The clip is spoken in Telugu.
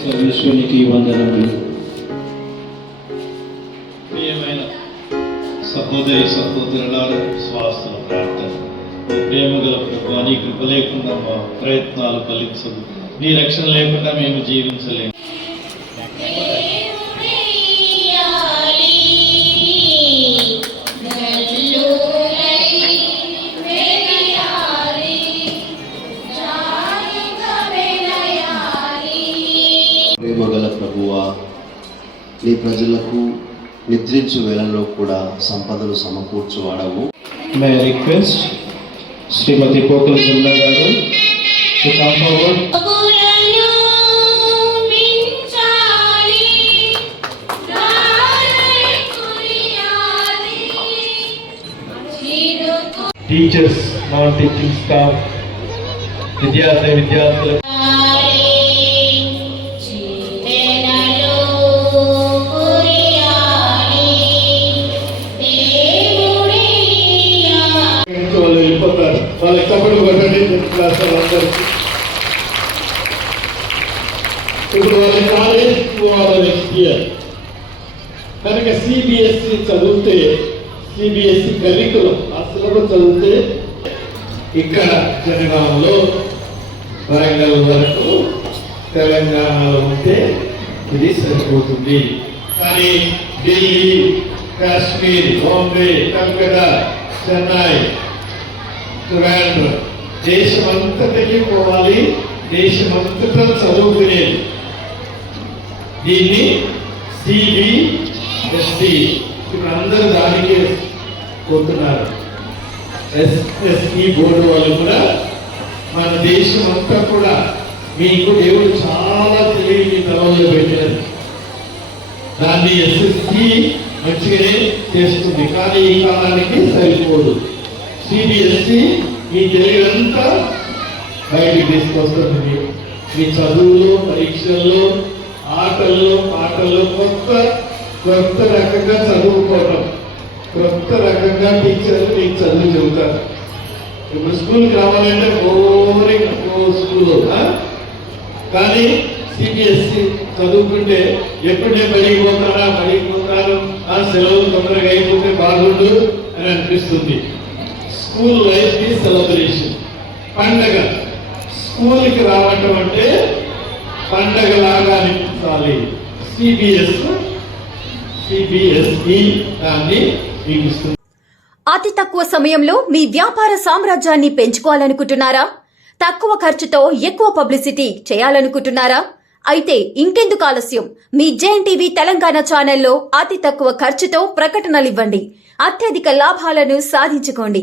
సర్వేశ్వరునికి వందనములు. ప్రియమైన సహోదరి సహోదరులారు స్వాస్థల ప్రార్థన. ప్రేమ గల ప్రభు నీ కృప లేకుండా మా ప్రయత్నాలు ఫలించదు నీ రక్షణ లేకుండా మేము జీవించలేము. ప్రేమగల ప్రభువా నీ ప్రజలకు నిద్రించు వేళల్లో కూడా సంపదలు సమకూర్చువాడవు. మే రిక్వెస్ట్ శ్రీమతి పోకుల జిల్లా గారు టీచర్స్ నాన్ టీచింగ్ స్టాఫ్ విద్యార్థి విద్యార్థులు కొట్టండి ఇప్పుడు వాళ్ళ కాలేజ్ పోవాలి నెక్స్ట్ ఇయర్ కనుక సిబిఎస్ఈ చదివితే సిబిఎస్ఈ కరికులం ఆ సిలబస్ చదివితే ఇక్కడ జనగాంలో వరంగల్ వరకు తెలంగాణలో ఉంటే ఇది సరిపోతుంది. కానీ ఢిల్లీ కాశ్మీర్ బాంబే కల్కటా చెన్నై ట్రివాండ్రం దేశమంతటికి పోవాలి దేశమంతటా చదువుకునేది. దీన్ని సిబిఎస్సి ఇప్పుడు అందరూ దానికి పోతున్నారు ఎస్ఎస్ఈ బోర్డు వాళ్ళు కూడా మన దేశం అంతా కూడా మీకు దేవుడు చాలా తెలివి మీ తలలో దాన్ని ఎస్ఎస్సి మంచిగానే చేస్తుంది. కానీ ఈ కాలానికి సరిపోదు. సిబిఎస్సి మీ తెలివంతా బయటికి తీసుకొస్తుంది మీ చదువులో పరీక్షల్లో ఆటల్లో పాటల్లో కొత్త కొత్త రకంగా చదువుకోవడం కొత్త రకంగా టీచర్లు మీకు చదువు చెబుతారు. ఇప్పుడు స్కూల్కి రావాలంటే బోరింగ్ ఓ స్కూల్ కానీ సిబిఎస్సి చదువుకుంటే ఎప్పుడే బడికి పోతారా బడికి పోతారు? ఆ సెలవులు తొందరగా అయిపోతే బాగుండు అని అనిపిస్తుంది. స్కూల్ లైఫ్కి సెలబ్రేషన్. పండగ. స్కూల్కి రావటం అంటే పండగ లాగా అనిపించాలి. సిబిఎస్ సిబిఎస్ఈ దాన్ని ఇస్తుంది అతి తక్కువ సమయంలో మీ వ్యాపార సామ్రాజ్యాన్ని పెంచుకోవాలనుకుంటున్నారా? తక్కువ ఖర్చుతో ఎక్కువ పబ్లిసిటీ చేయాలనుకుంటున్నారా? అయితే ఇంకెందుకు ఆలస్యం? మీ జేఎన్ టీవీ తెలంగాణ ఛానల్లో అతి తక్కువ ఖర్చుతో ప్రకటనలివ్వండి. అత్యధిక లాభాలను సాధించుకోండి.